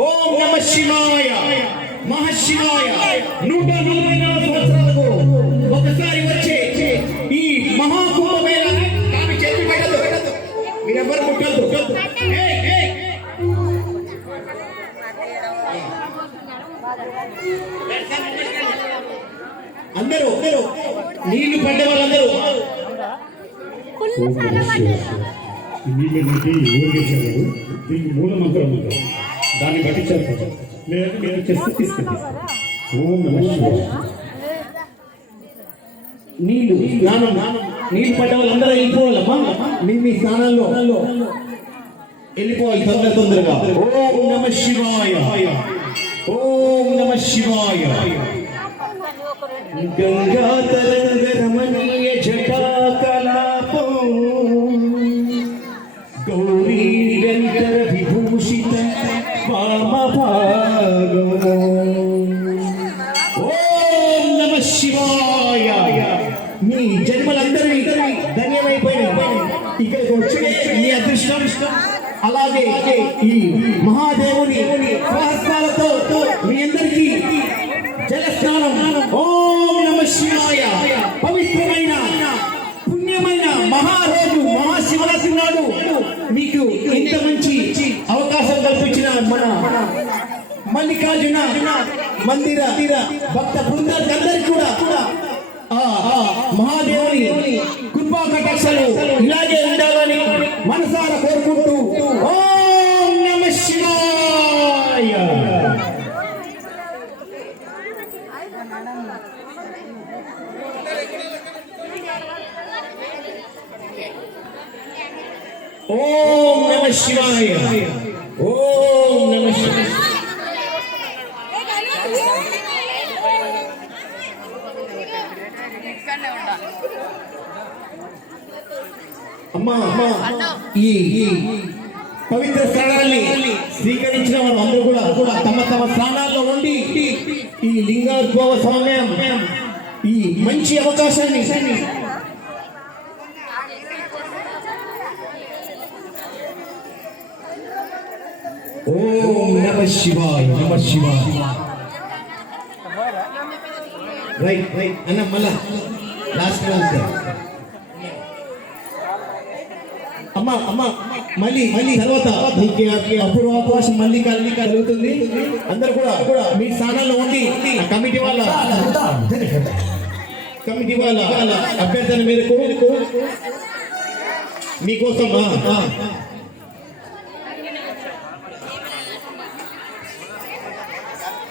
ఓం నమ శివాయ మహాశివాయ 144 సంవత్సరాలకు ఒకసారి వచ్చే ఈ మహాకుంభమేళ కావి చేతి పెట్టదు మీరెవ్వరు ముట్టద్దు. అందరూ నీళ్లు పడ్డే వాళ్ళందరూ నీళ్ళకి ఎవరు చేశారు? దీనికి మూల మంత్రం ఉంది, దాన్ని పట్టించారు కదా, లేదంటే మీరు చేస్తే తీసుకెళ్ళి. ఓం నమః శివాయ. నీళ్లు పడ్డ వాళ్ళందరూ వెళ్ళిపోవాలమ్మా. మీ స్నానాల్లో వెళ్ళిపోవాలి తొందరగా. ఓం నమ శివాయ ఓం నమ శివాయ. గంగాతరంగ రమణీయ జటాకలాపం గౌరీ నిరంతర విభూషిత వామభాగమో. ఓం నమ శివాయ. మీ జన్మలందరినీ ధన్యమైపోయినాయి. ఇక్కడికి వచ్చి మీ అదృష్టం అలాగే ఈ మహాదేవుని సహస్రాలతో మీ అందరికీ జలస్నానం. ఓం నమ శివాయ. పవిత్రమైన పుణ్యమైన మహారోజు మహాశివరాత్రి నాడు మీకు ఇంత మంచి అవకాశం కల్పించిన మన మల్లికార్జున మందిర భక్త బృందాలందరికీ కూడా మహాదేవుని కృపా కటాక్షాలు ఇలాగే ఉండాలని మనసారా కోరుకుంటూ ఓం నమ శివాయ. ఓం నమ శివాయ ఓం నమ శివాయ. అమ్మా ఈ పవిత్ర స్థానాన్ని స్వీకరించిన వాళ్ళందరూ కూడా తమ తమ స్థానాల్లో ఉండి ఈ లింగోద్భవ సమయం ఈ మంచి అవకాశాన్ని ఓం నమ శివాయ నమ శివాయ. రైట్ అన్న మళ్ళా లాస్ట్ అమ్మా మళ్ళీ తర్వాత మీకు అప్పుడు అవకాశం మళ్ళీ కలుగుతుంది. అందరు కూడా మీ స్థానాల్లో ఉండి కమిటీ వాళ్ళ అభ్యర్థన మేరకు మీకోసం